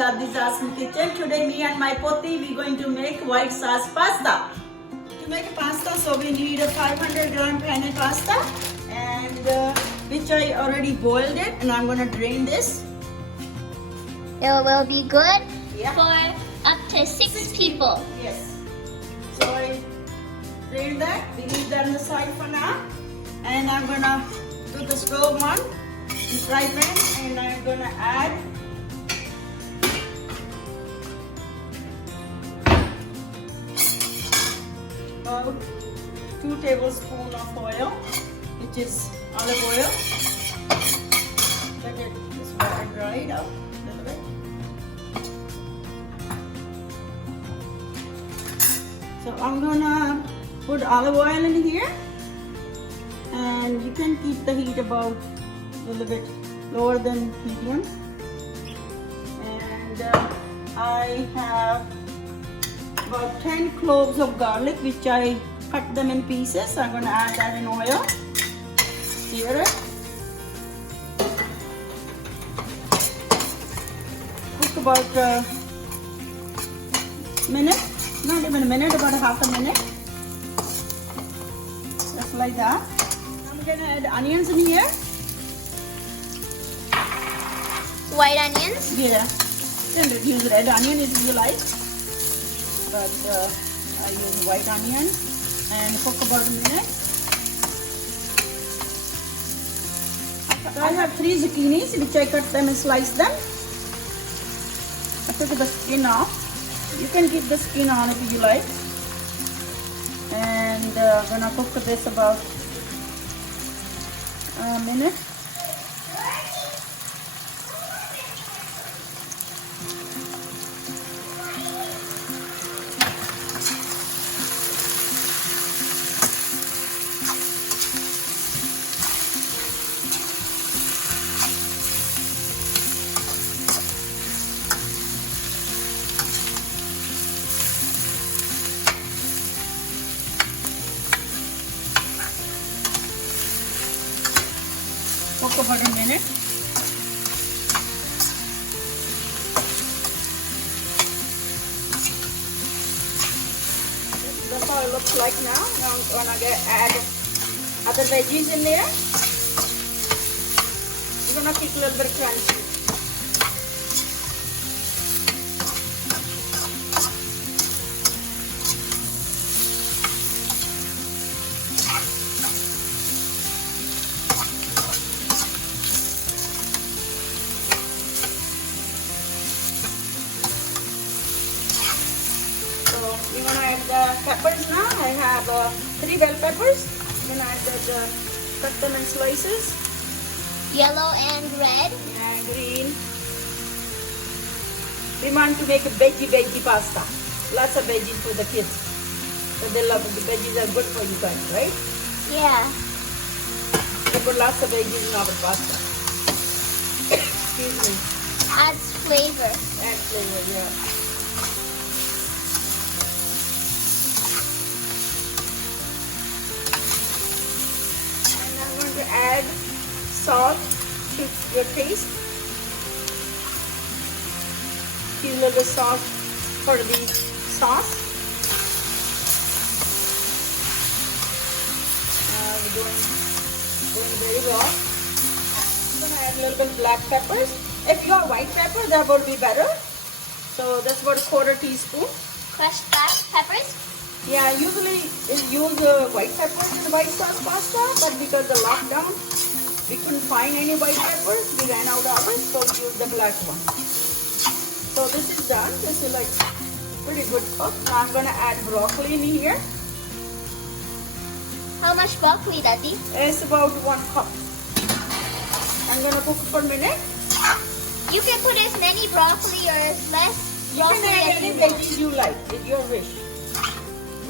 Dadi's Awesome Kitchen. Today me and my poti we going to make white sauce pasta. To make a pasta, so we need a 500 gram penne pasta, and which I already boiled it, and I'm gonna drain this. It will be good Yeah. for up to six people. Yes. So I drained that. We leave that on the side for now, and I'm gonna put the stove on, the fry pan, and I'm gonna add about 2 tablespoons of oil, which is olive oil. Let it just water dry it out a little bit. So I'm gonna put olive oil in here, and you can keep the heat about a little bit lower than medium. And I have about 10 cloves of garlic, which I cut them in pieces. I'm going to add that in oil. Stir it. Cook about a minute, not even a minute, about a half a minute. Just like that. I'm going to add onions in here. White onions? Yeah. You can use red onion if you like, but I use white onion, and cook about a minute. I have 3 zucchinis, which I cut them and slice them. I took the skin off. You can keep the skin on if you like. And I'm gonna cook this about a minute. Cook about a minute. That's how it looks like now. Now I'm gonna add other veggies in there. We're gonna keep a little bit crunchy. We're gonna add the peppers now. I have 3 bell peppers. I'm gonna add cut them in slices. Yellow and red. And green. We want to make a veggie pasta. Lots of veggies for the kids. But they love it. The veggies are good for you guys, right? Yeah. We put lots of veggies in our pasta. Excuse me. Adds flavor. Add flavor, yeah. To add salt to your taste. Use a little salt for the sauce. We're going very well. I'm going to add a little bit black peppers. If you have white pepper, that would be better. So that's about a 1/4 teaspoon. Crushed black peppers. Yeah, usually use white peppers in the white sauce pasta, but because of the lockdown, we couldn't find any white peppers. We ran out of it, so we used the black one. So this is done. This is like pretty good cook. Now I'm gonna add broccoli in here. How much broccoli, Daddy? It's about 1 cup. I'm gonna cook it for a minute. You can put as many broccoli or less You can broccoli add as any you want. veggies you like. It's your wish.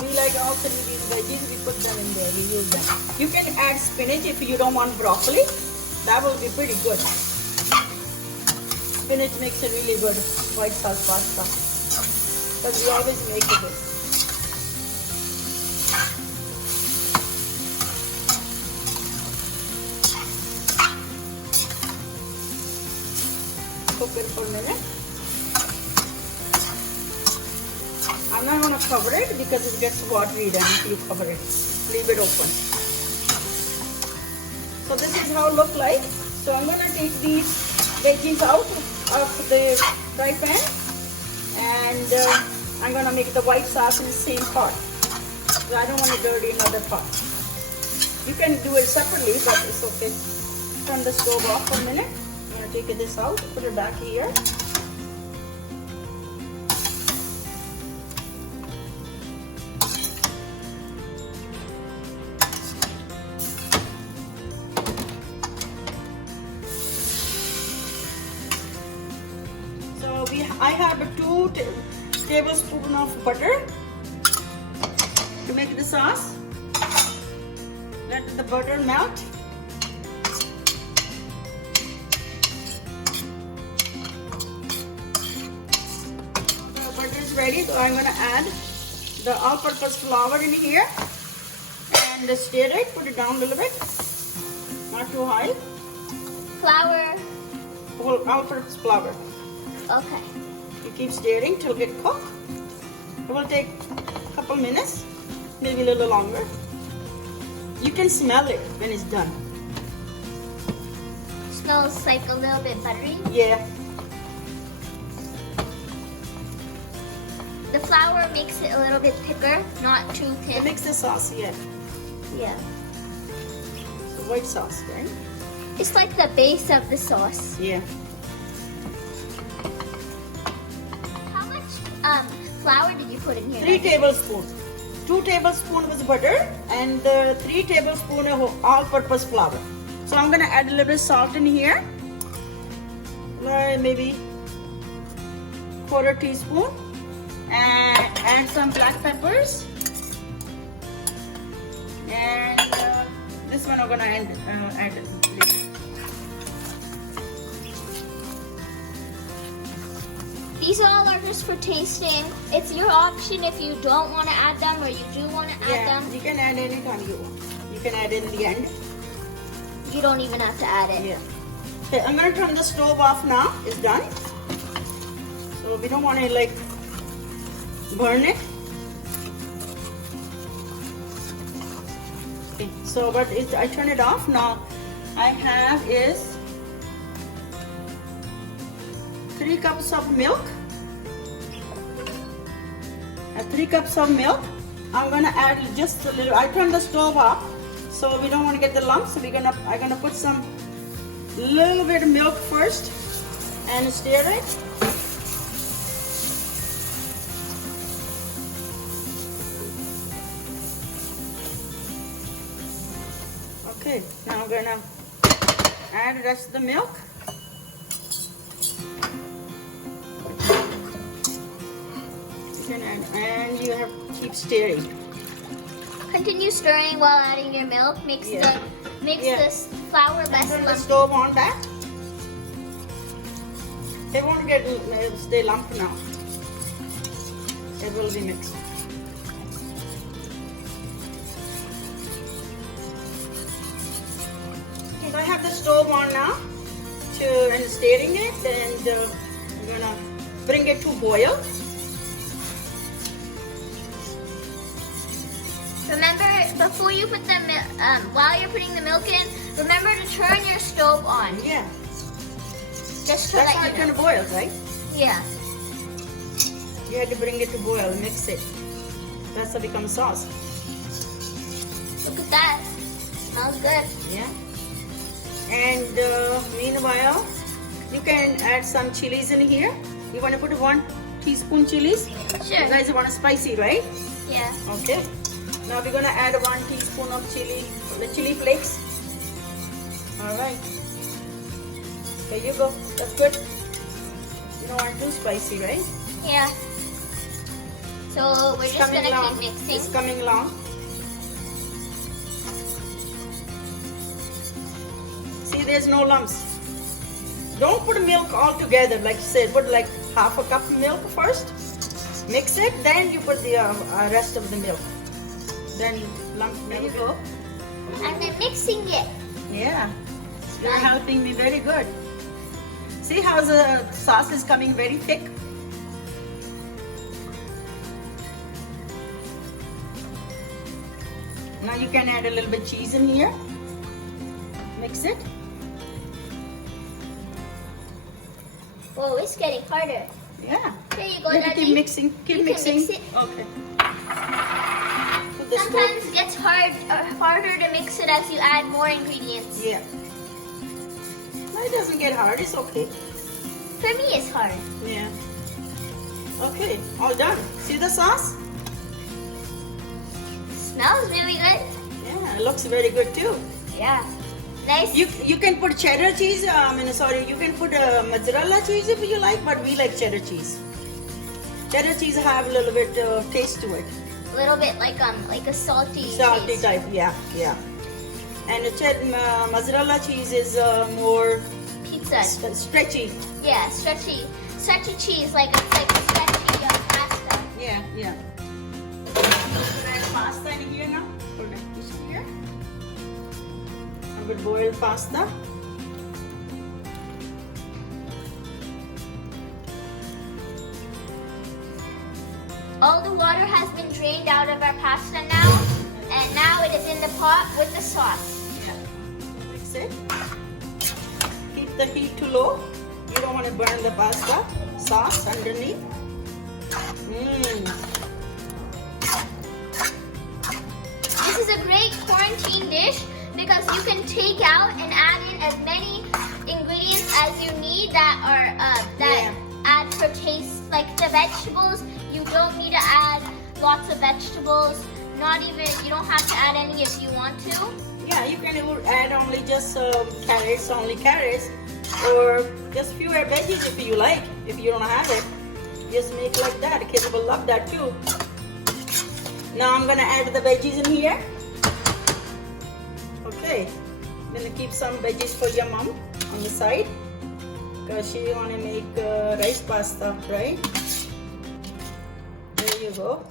We like all 3 of these veggies. We put them in there. We use them. You can add spinach if you don't want broccoli. That will be pretty good. Spinach makes a really good white sauce pasta. But we always make it good. Cook it for a minute. I'm not going to cover it because it gets watery then if you cover it. Leave it open. So this is how it looks like. So I'm going to take these veggies out of the fry pan, and I'm going to make the white sauce in the same pot. So I don't want to dirty another pot. You can do it separately, but it's okay. Turn the stove off for a minute. I'm going to take this out, put it back here. So I have 2 tablespoons of butter to make the sauce. Let the butter melt. The butter is ready, so I'm going to add the all-purpose flour in here and stir it. Put it down a little bit, not too high. Flour. All-purpose flour. Okay. You keep stirring till it gets cooked. It will take a couple minutes, maybe a little longer. You can smell it when it's done. Smells like a little bit buttery. Yeah. The flour makes it a little bit thicker, not too It thin. makes the sauce, yeah. Yeah. The white sauce, right? It's like the base of the sauce. Yeah. How much flour did you put in here? 3 tablespoons. 2 tablespoons was butter and 3 tablespoons of all-purpose flour. So I'm gonna add a little bit of salt in here, like maybe 1/4 teaspoon, and add some black peppers. And this one I'm gonna add later. These all are just for tasting. It's your option if you don't want to add them or you do want to add Yeah, them. you can add any time you want. You can add in the end. You don't even have to add it. Yeah. Okay, I'm gonna turn the stove off now. It's done. So we don't want to like burn it. Okay, so but I turn it off now. I have is 3 cups of milk. 3 cups of milk. I'm gonna add just a little. I turn the stove off, so we don't want to get the lumps. So I'm gonna put some little bit of milk first and stir it. Okay, now I'm gonna add the rest of the milk. And you have to keep stirring. Continue stirring while adding your milk. Makes Yeah. the flour less Turn the lumpy. stove on back. They won't get stay lumped now. It will be mixed. So I have the stove on now and stirring it, and I'm gonna bring it to boil. Remember, before you put the while you're putting the milk in, remember to turn your stove on. Yeah, Just to that's how let it's you know. gonna boil, right? Yeah. You had to bring it to boil, mix it. That's how it becomes sauce. Look at that. Smells good. Yeah. And meanwhile, you can add some chilies in here. You want to put 1 teaspoon chilies? Sure. You guys want spicy, right? Yeah. Okay. Now we're gonna add 1 teaspoon of the chili flakes. All right. There you go. That's good. You don't want too spicy, right? Yeah. So we're It's just coming gonna along. keep mixing. It's coming along. See, there's no lumps. Don't put milk all together, like you said. Put like 1/2 cup of milk first. Mix it, then you put the rest of the milk. Then lump. There you go. And then mixing it. Yeah, you're helping me very good. See how the sauce is coming very thick? Now you can add a little bit cheese in here. Mix it. Whoa, it's getting harder. Yeah. Here you go, You have to Daddy. keep mixing. Keep You can mixing. mix it. Okay. Put this Sometimes it gets harder to mix it as you add more ingredients. Yeah. No, it doesn't get hard. It's okay. For me, it's hard. Yeah. Okay. All done. See the sauce? Smells really good. Yeah. It looks very good too. Yeah. Nice. You can put cheddar cheese. You can put mozzarella cheese if you like, but we like cheddar cheese. Cheddar cheese have a little bit of taste to it. A little bit like a salty taste. Type, yeah. And the mozzarella cheese is more Pizza. stretchy. Yeah, stretchy cheese, like it's like a stretchy pasta. Yeah. Add pasta in here now. Put this here. I will boil pasta. All the water has been drained out of our pasta now, and now it is in the pot with the sauce. Yeah. Mix it. Keep the heat too low. You don't want to burn the pasta sauce underneath. This is a great quarantine dish because you can take out and add in as many ingredients as you need that are add for taste. Like the vegetables, you don't need to add lots of vegetables. You don't have to add any if you want to. Yeah, you can add only just carrots, or just fewer veggies if you like. If you don't have it, just make like that. Kids will love that too. Now I'm gonna add the veggies in here. Okay, I'm gonna keep some veggies for your mom on the side because she wanna make rice pasta, right? There you go.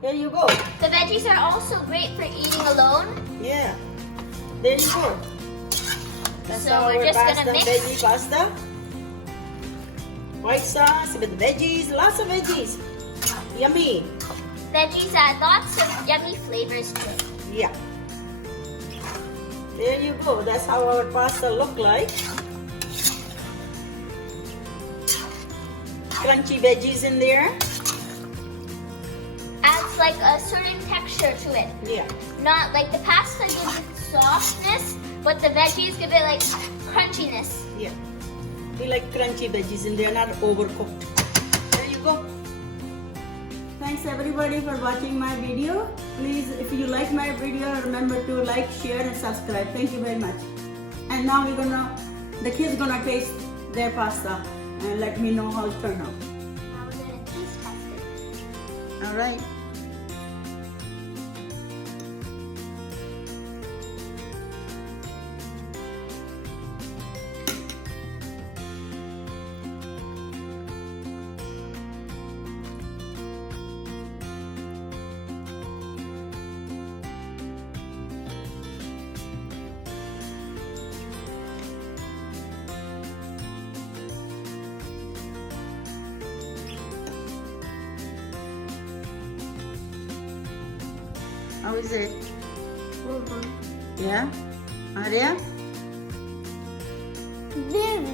There you go. The veggies are also great for eating alone. Yeah. There you go. That's So our we're just gonna mix. veggie pasta. White sauce with veggies, lots of veggies. Yummy. Veggies add lots of yummy flavors to it. Yeah. There you go. That's how our pasta look like. Crunchy veggies in there. Adds like a certain texture to it. Yeah. Not like the pasta gives it softness, but the veggies give it like crunchiness. Yeah. We like crunchy veggies and they're not overcooked. There you go. Thanks everybody for watching my video. Please, if you like my video, remember to like, share and subscribe. Thank you very much. And now the kids gonna taste their pasta and let me know how it turned out. Now we're gonna taste test it. All right. How is it? Yeah? Arya? Very